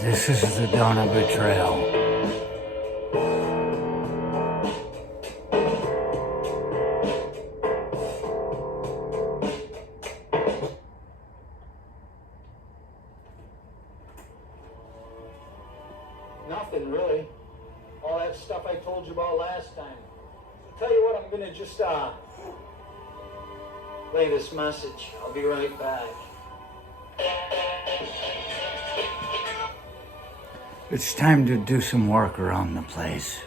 This is the dawn of betrayal. Nothing really. All that stuff I told you about last time. I'll tell you what, I'm gonna just play this message. I'll be right back. It's time to do some work around the place.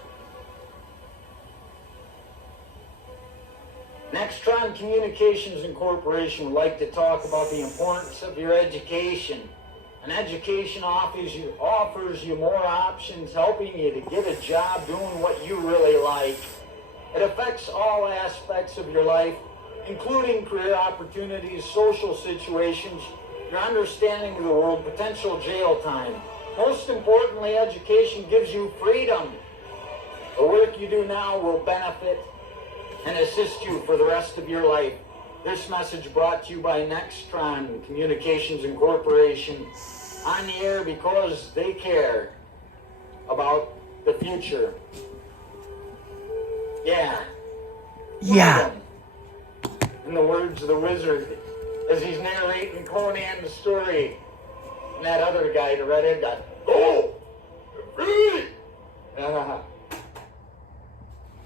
Nextron Communications Incorporation would like to talk about the importance of your education. An education offers you more options, helping you to get a job doing what you really like. It affects all aspects of your life, including career opportunities, social situations, your understanding of the world, potential jail time. Most importantly, education gives you freedom. The work you do now will benefit and assist you for the rest of your life. This message brought to you by Nextron Communications Incorporation, on the air because they care about the future. Yeah. Freedom. In the words of the wizard, as he's narrating Conan's story, and that other guy, the redhead guy, go! Free!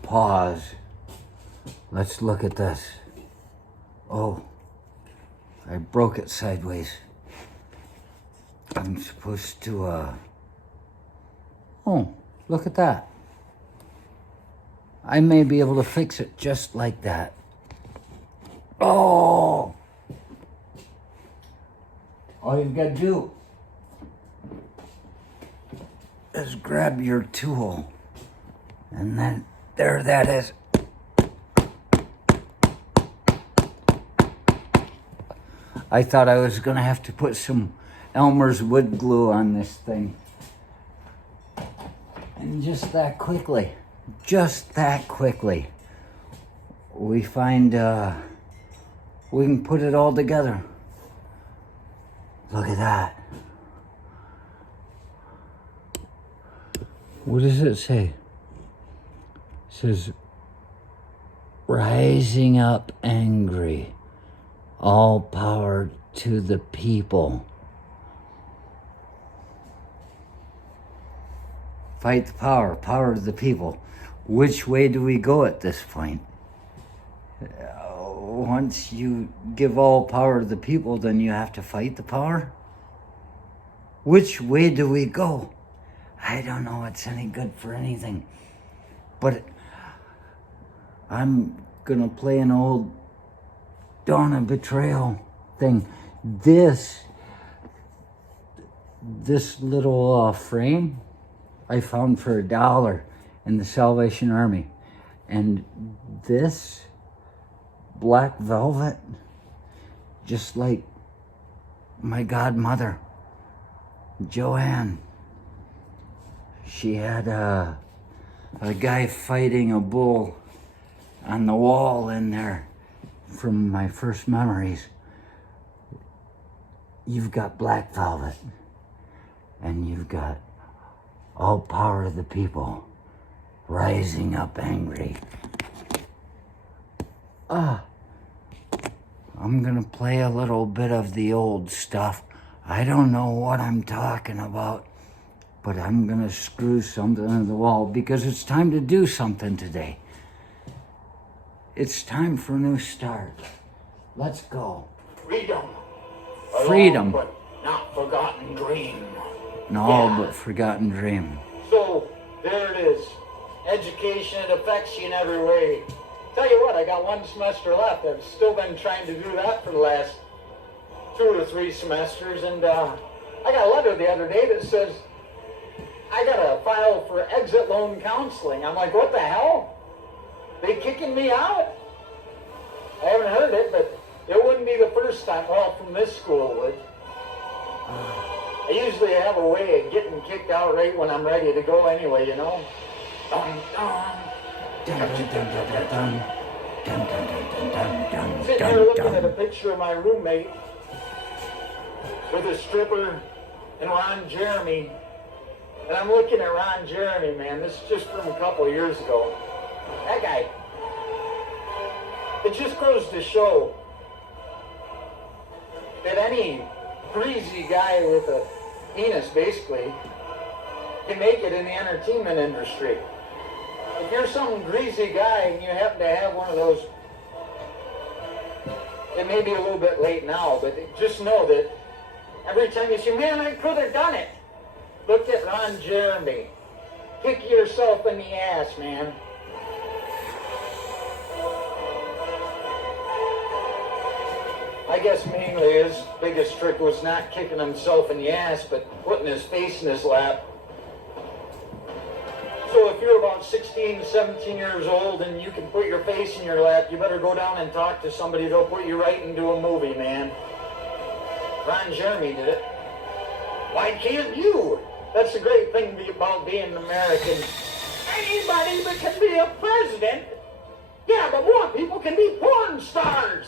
Pause. Let's look at this. Oh, I broke it sideways. I'm supposed to, oh, look at that. I may be able to fix it just like that. Oh! All you've got to do is grab your tool, and then there that is. I thought I was gonna have to put some Elmer's wood glue on this thing. And just that quickly, we find we can put it all together. Look at that. What does it say? It says, rising up angry, all power to the people. Fight the power to the people. Which way do we go at this point? Once you give all power to the people, then you have to fight the power? Which way do we go? I don't know it's any good for anything. But I'm gonna play an old Dawn of Betrayal thing. This little frame I found for $1 in the Salvation Army. And this black velvet, just like my godmother, Joanne. She had a guy fighting a bull on the wall in there from my first memories. You've got black velvet, and you've got all power of the people, rising up angry. I'm gonna play a little bit of the old stuff. I don't know what I'm talking about, but I'm gonna screw something in the wall because it's time to do something today. It's time for a new start. Let's go. Freedom. Freedom. But not forgotten dream. No, but forgotten dream. So, there it is. Education, it affects you in every way. Tell you what, I got one semester left. I've still been trying to do that for the last 2 or 3 semesters, and I got a letter the other day that says I got to file for exit loan counseling. I'm like, what the hell? They kicking me out? I haven't heard it, but it wouldn't be the first time. Well, from this school it would. I usually have a way of getting kicked out right when I'm ready to go anyway, you know? Sitting here looking at a picture of my roommate with a stripper and Ron Jeremy. And I'm looking at Ron Jeremy, man. This is just from a couple of years ago. That guy. It just goes to show that any greasy guy with a penis, basically, can make it in the entertainment industry. If you're some greasy guy and you happen to have one of those, it may be a little bit late now, but just know that every time you say, man, I could have done it. Look at Ron Jeremy. Kick yourself in the ass, man. I guess mainly his biggest trick was not kicking himself in the ass, but putting his face in his lap. So if you're about 16, 17 years old and you can put your face in your lap, you better go down and talk to somebody. They'll put you right into a movie, man. Ron Jeremy did it. Why can't you? That's the great thing about being an American. Anybody that can be a president. Yeah, but more people can be porn stars.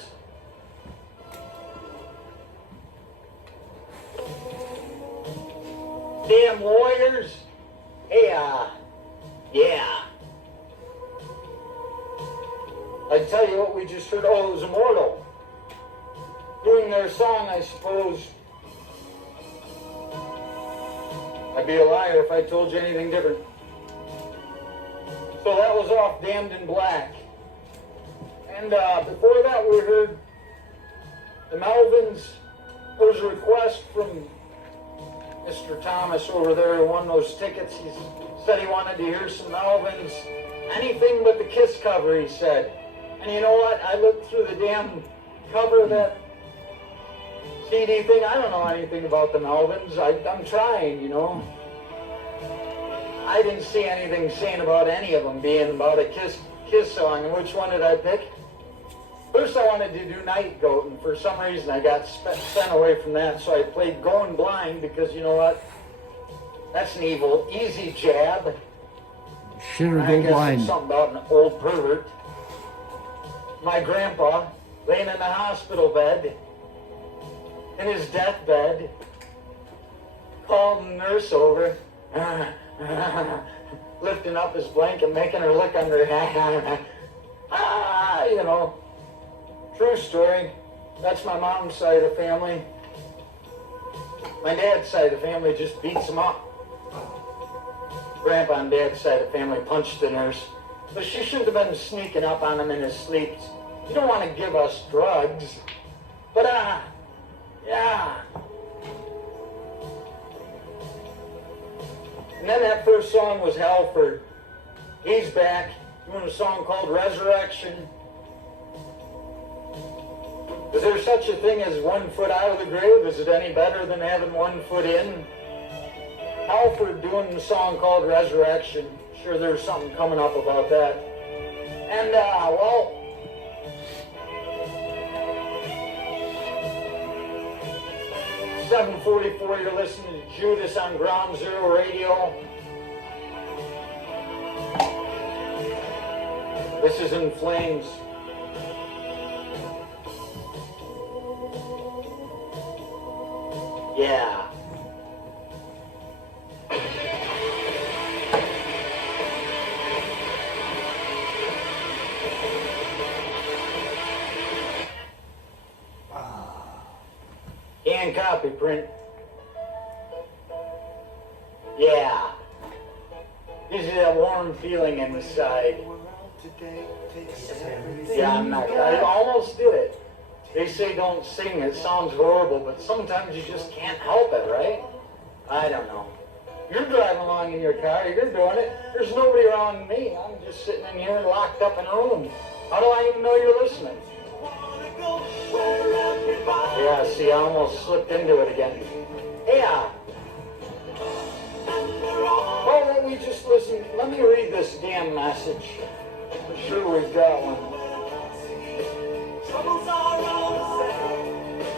Damn lawyers. Hey, yeah. I tell you what we just heard. Oh, it was Immortal. Doing their song, I suppose. I'd be a liar if I told you anything different. So that was off Damned in Black. And before that we heard the Melvins. There was a request from Mr. Thomas over there who won those tickets. He said he wanted to hear some Melvins. Anything but the Kiss cover, he said. And you know what? I looked through the damn cover of that CD thing. I don't know anything about the Melvins. I'm trying, you know. I didn't see anything saying about any of them being about a Kiss song. And which one did I pick? First I wanted to do Night Goat, and for some reason I got sent away from that, so I played Going Blind, because you know what? That's an evil, easy jab. Should have I go guess blind. it's something about an old pervert. My grandpa, laying in the hospital bed, in his deathbed, called the nurse over, lifting up his blanket, making her look under her. You know. True story. That's my mom's side of the family. My dad's side of the family just beats him up. Grandpa and Dad's side of the family punched the nurse. But she shouldn't have been sneaking up on him in his sleep. You don't want to give us drugs. But, yeah. And then that first song was Halford. He's back doing a song called Resurrection. Is there such a thing as 1 foot out of the grave? Is it any better than having 1 foot in? Halford doing the song called Resurrection. Sure, there's something coming up about that. And, well, 7:44, you're listening to Judas on Ground Zero Radio. This is In Flames. Yeah. And copy print. Yeah. Gives you that warm feeling inside. Yeah, I almost did it. They say don't sing, it sounds horrible, but sometimes you just can't help it, right? I don't know. You're driving along in your car, you're doing it. There's nobody around me. I'm just sitting in here locked up in a room. How do I even know you're listening? Yeah, see, I almost slipped into it again. Yeah. Well, let me just listen. Let me read this damn message. I'm sure we've got one.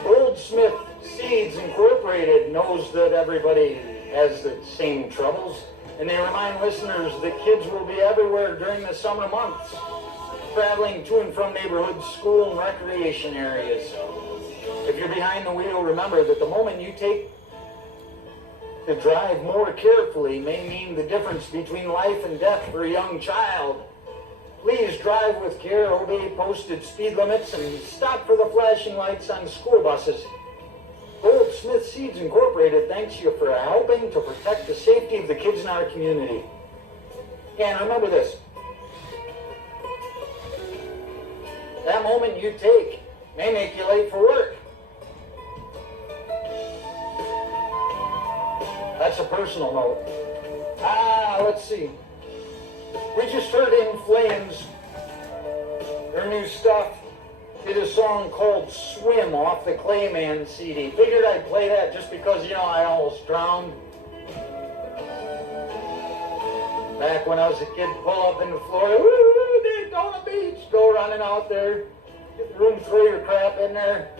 Goldsmith Seeds Incorporated knows that everybody has the same troubles, and they remind listeners that kids will be everywhere during the summer months, traveling to and from neighborhoods, school, and recreation areas. If you're behind the wheel, remember that the moment you take To drive more carefully may mean the difference between life and death for a young child. Please drive with care, obey posted speed limits, and stop for the flashing lights on school buses. Goldsmith Seeds Incorporated thanks you for helping to protect the safety of the kids in our community. And remember this. That moment you take may make you late for work. That's a personal note. Let's see. We just heard In Flames, their new stuff, did a song called Swim off the Clayman CD. Figured I'd play that just because, I almost drowned. Back when I was a kid, pull up in the Florida, woo, Daytona Beach, go running out there, get the room, throw your crap in there.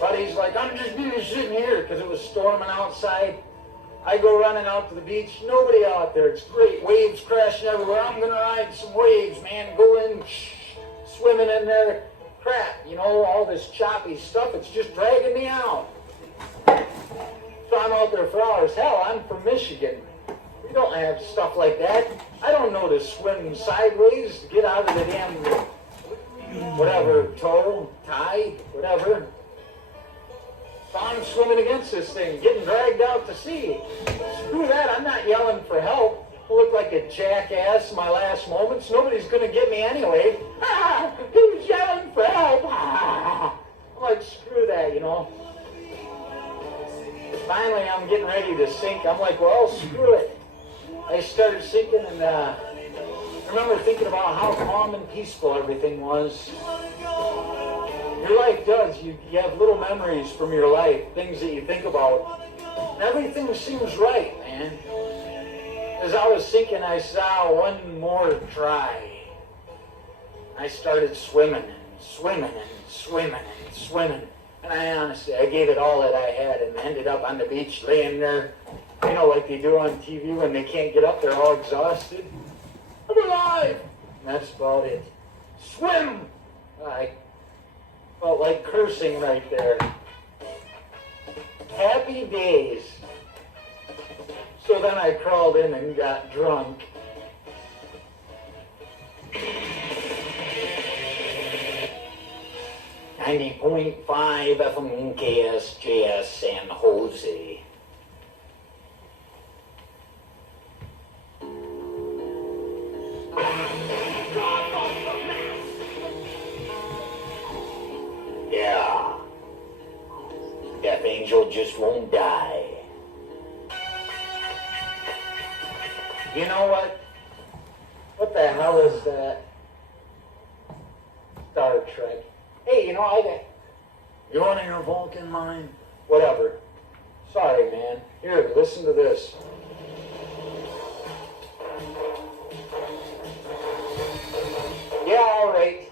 Buddy's like, I'm just sitting here because it was storming outside. I go running out to the beach, nobody out there. It's great, waves crashing everywhere. I'm going to ride some waves, man. Go in, swimming in there. Crap, all this choppy stuff, it's just dragging me out. So I'm out there for hours. Hell, I'm from Michigan. We don't have stuff like that. I don't know to swim sideways to get out of the damn, tide, whatever. So I'm swimming against this thing, getting dragged out to sea. Screw that, I'm not yelling for help. I look like a jackass in my last moments. Nobody's going to get me anyway. Who's yelling for help? I'm like, screw that, Finally, I'm getting ready to sink. I'm like, well, screw it. I started sinking, and I remember thinking about how calm and peaceful everything was. Your life does. You have little memories from your life, things that you think about. And everything seems right, man. As I was sinking, I saw one more try. I started swimming and swimming and swimming and swimming. And I gave it all that I had and ended up on the beach laying there, like they do on TV when they can't get up, they're all exhausted. I'm alive! And that's about it. Swim! I felt like cursing right there. Happy days. So then I crawled in and got drunk. .5 FM KSJS San Jose. Yeah. Death Angel just won't die. You know what? What the hell is that? Star Trek. Hey, you want your Vulcan line? Whatever. Sorry, man. Here, listen to this. Yeah, all right.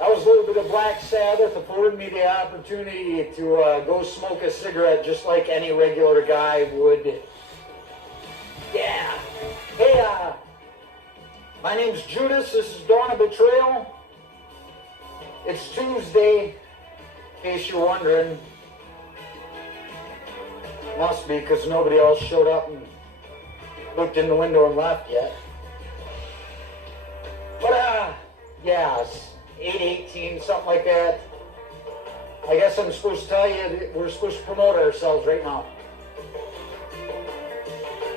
That was a little bit of Black Sabbath, afforded me the opportunity to go smoke a cigarette just like any regular guy would. Yeah. Hey, my name's Judas. This is Dawn of Betrayal. It's Tuesday, in case you're wondering. Must be, because nobody else showed up and looked in the window and left yet. But, it's 8:18, something like that. I guess I'm supposed to tell you that we're supposed to promote ourselves right now.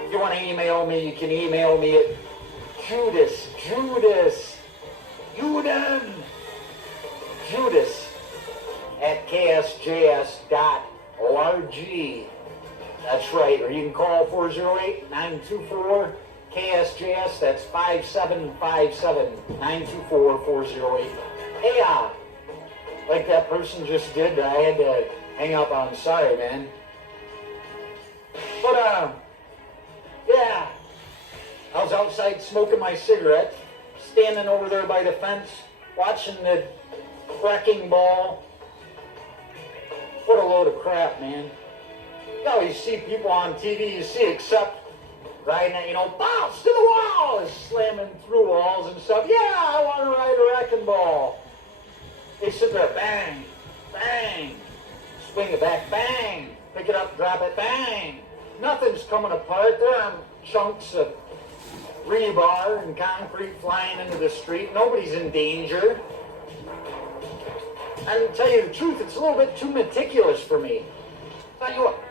If you want to email me, you can email me at Judas at ksjs.org. That's right. Or you can call 408-924-KSJS. That's 5757-924-408. Hey, like that person just did, I had to hang up on. Sorry, man. But, yeah. I was outside smoking my cigarette, standing over there by the fence, watching the wrecking ball. What a load of crap, man. You always see people on TV, you see except riding it, bounce to the wall, is slamming through walls and stuff. Yeah, I want to ride a wrecking ball. They sit there, bang, bang, swing it back, bang, Pick it up, drop it, bang! Nothing's coming apart. There aren't chunks of rebar and concrete flying into the street. Nobody's in danger. I can tell you the truth, it's a little bit too meticulous for me. Tell you what,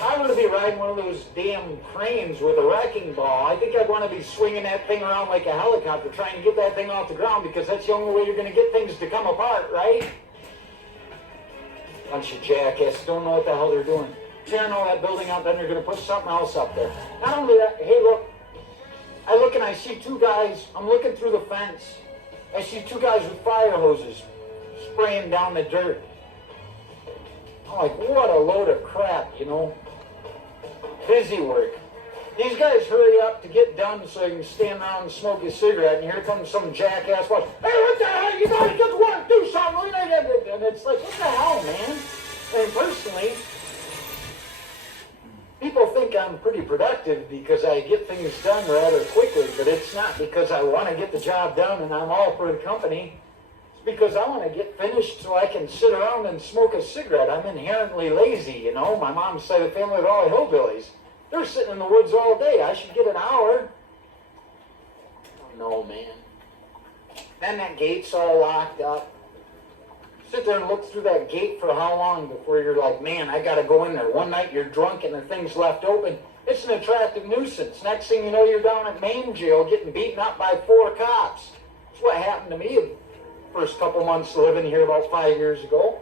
I want to be riding one of those damn cranes with a wrecking ball. I think I'd want to be swinging that thing around like a helicopter, trying to get that thing off the ground, because that's the only way you're going to get things to come apart, right? Bunch of jackasses don't know what the hell they're doing. Tearing all that building out, then they're going to put something else up there. Not only that, hey, look. I look and I see two guys. I'm looking through the fence. I see two guys with fire hoses spraying down the dirt. I'm like, what a load of crap, you know. Busy work. These guys hurry up to get done so they can stand around and smoke a cigarette, and here comes some jackass like, hey, what the hell? You gotta get to work, do something. And it's like, what the hell, man? I mean, personally, people think I'm pretty productive because I get things done rather quickly, but it's not because I want to get the job done and I'm all for the company. It's because I want to get finished so I can sit around and smoke a cigarette. I'm inherently lazy, you know. My mom's side of the family are all hillbillies. They're sitting in the woods all day. I should get an hour. No, man. Then that gate's all locked up. Sit there and look through that gate for how long before you're like, man, I got to go in there. One night you're drunk and the thing's left open. It's an attractive nuisance. Next thing you know, you're down at Main Jail getting beaten up by 4 cops. That's what happened to me the first couple months living here about 5 years ago.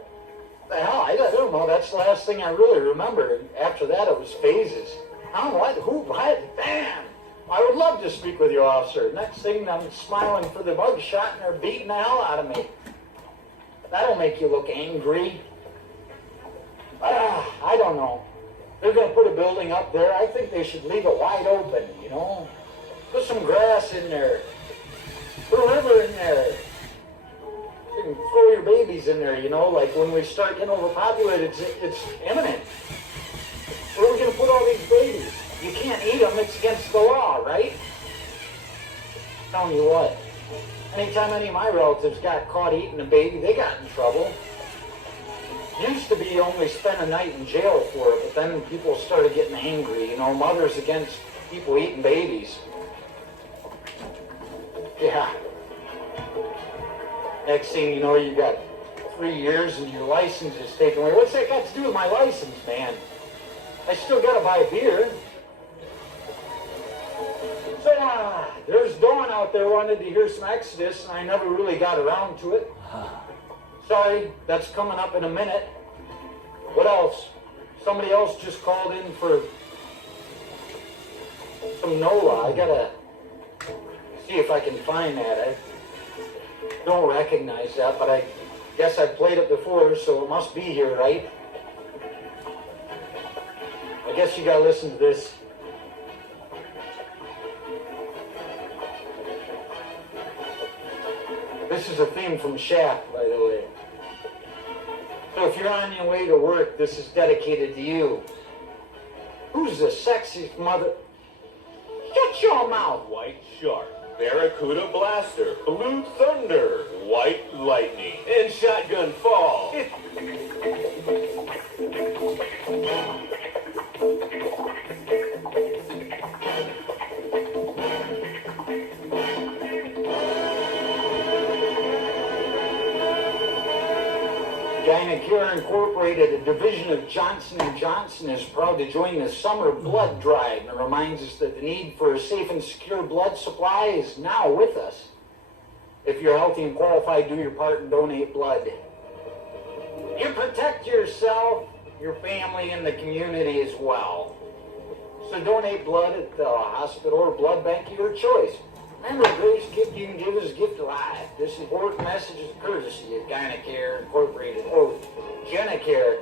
The hell, I don't know. That's the last thing I really remember. After that, it was phases. I don't know what, damn. I would love to speak with you, officer. Next thing, I'm smiling for the mug shot and they're beating the hell out of me. That'll make you look angry. I don't know. They're going to put a building up there. I think they should leave it wide open, you know. Put some grass in there. Put a river in there. You can throw your babies in there, you know, like when we start getting overpopulated, it's imminent. Where are we going to put all these babies? You can't eat them. It's against the law, right? I'm telling you what. Anytime any of my relatives got caught eating a baby, they got in trouble. Used to be you only spent a night in jail for it, but then people started getting angry. You know, mothers against people eating babies. Yeah. Next thing you know, you got 3 years and your license is taken away. What's that got to do with my license, man? I still got to buy a beer. So, there's Dawn out there wanted to hear some Exodus, and I never really got around to it. Sorry, that's coming up in a minute. What else? Somebody else just called in for some NOLA. I gotta see if I can find that. I don't recognize that, but I guess I've played it before, so it must be here, right? I guess you gotta listen to this. This is a theme from Shaft, by the way. So if you're on your way to work, this is dedicated to you. Who's the sexiest mother? Shut your mouth! White Shark, Barracuda Blaster, Blue Thunder, White Lightning, and Shotgun Fall. Gynecare Incorporated, a division of Johnson & Johnson, is proud to join the Summer Blood Drive and reminds us that the need for a safe and secure blood supply is now with us. If you're healthy and qualified, do your part and donate blood. You protect yourself, your family, and the community as well. So donate blood at the hospital or blood bank of your choice. Remember, the greatest gift you can give is a gift of life. This important message is courtesy of Gynecare Incorporated. Oh, Genicare.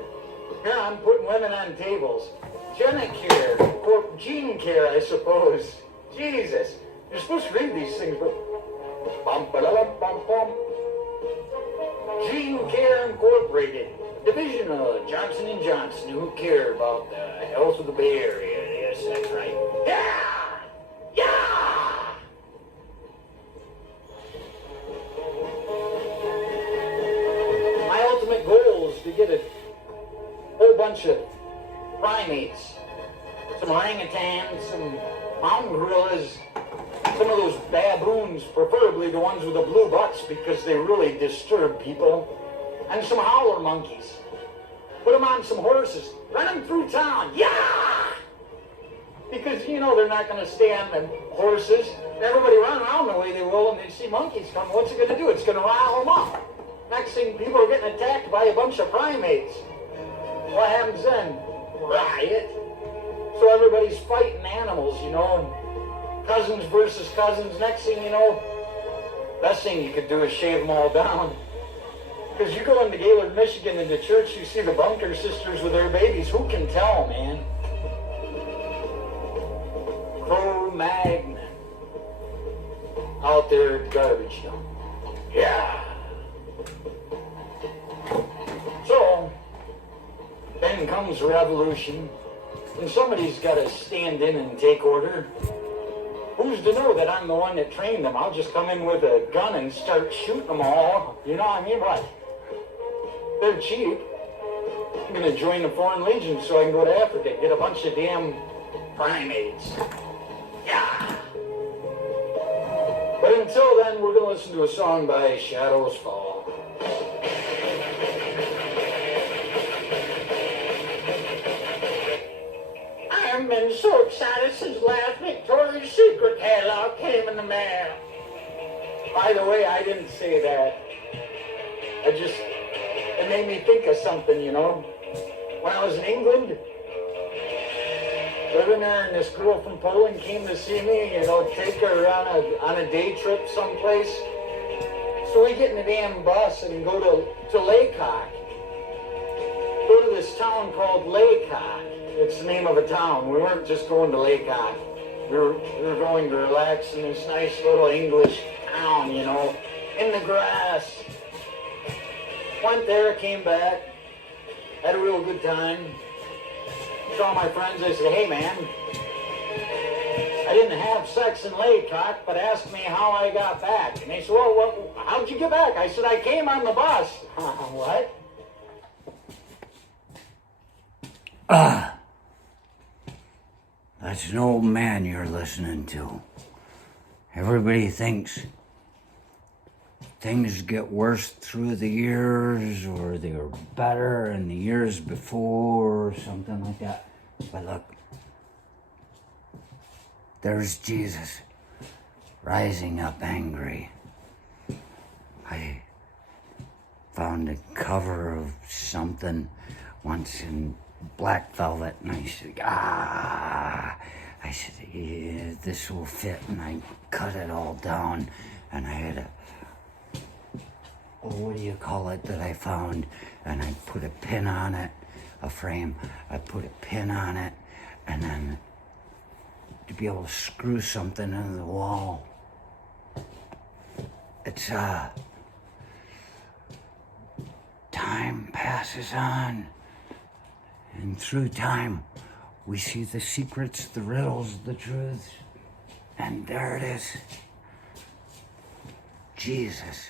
Here I'm putting women on tables. Genicare, or Gene Care, I suppose. Jesus. You're supposed to read these things, but... Gene Care Incorporated, division of Johnson & Johnson, who care about the health of the Bay Area. Yes, that's right. Yeah! Yeah! My ultimate goal is to get a bunch of primates. Some orangutans, some mountain gorillas, some of those baboons, preferably the ones with the blue butts because they really disturb people, and some howler monkeys. Put them on some horses, run them through town, yeah! Because, you know, they're not going to stay on the horses. Everybody run around the way they will, and they see monkeys coming. What's it going to do? It's going to rile them up. Next thing, people are getting attacked by a bunch of primates. What happens then? Riot. So everybody's fighting animals, you know, and cousins versus cousins. Next thing you know, best thing you could do is shave them all down. Because you go into Gaylord, Michigan, into church, you see the Bunker sisters with their babies. Who can tell, man? Cro-Magnon. Out there at the garbage dump. Yeah. So, then comes the revolution, and somebody's got to stand in and take order. Who's to know that I'm the one that trained them? I'll just come in with a gun and start shooting them all. You know what I mean? What? They're cheap. I'm going to join the Foreign Legion so I can go to Africa, get a bunch of damn primates. Yeah. But until then, we're going to listen to a song by Shadows Fall. I've been so excited since last Victoria's Secret catalog came in the mail. By the way, I didn't say that. It made me think of something, you know. When I was in England, living there, and this girl from Poland came to see me, you know, take her on a day trip someplace. So we get in the damn bus and go to Laycock. Go to this town called Laycock. It's the name of a town. We weren't just going to Laycock. We were going to relax in this nice little English town, you know, in the grass. Went there, came back, had a real good time. Saw my friends. I said, hey man, I didn't have sex in Laycock, but asked me how I got back. And they said, well, how'd you get back? I said, I came on the bus. What? That's an old man you're listening to. Everybody thinks things get worse through the years, or they were better in the years before, or something like that. But look, there's Jesus rising up angry. I found a cover of something once in black velvet, and I said, yeah, this will fit, and I cut it all down, and I had what do you call it that I found, and I put a pin on it, a frame, I put a pin on it, and then to be able to screw something into the wall. It's, time passes on. And through time, we see the secrets, the riddles, the truths. And there it is. Jesus,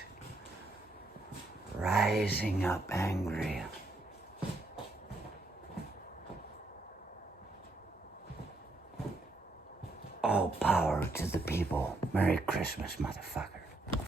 rising up angry. All power to the people. Merry Christmas, motherfucker.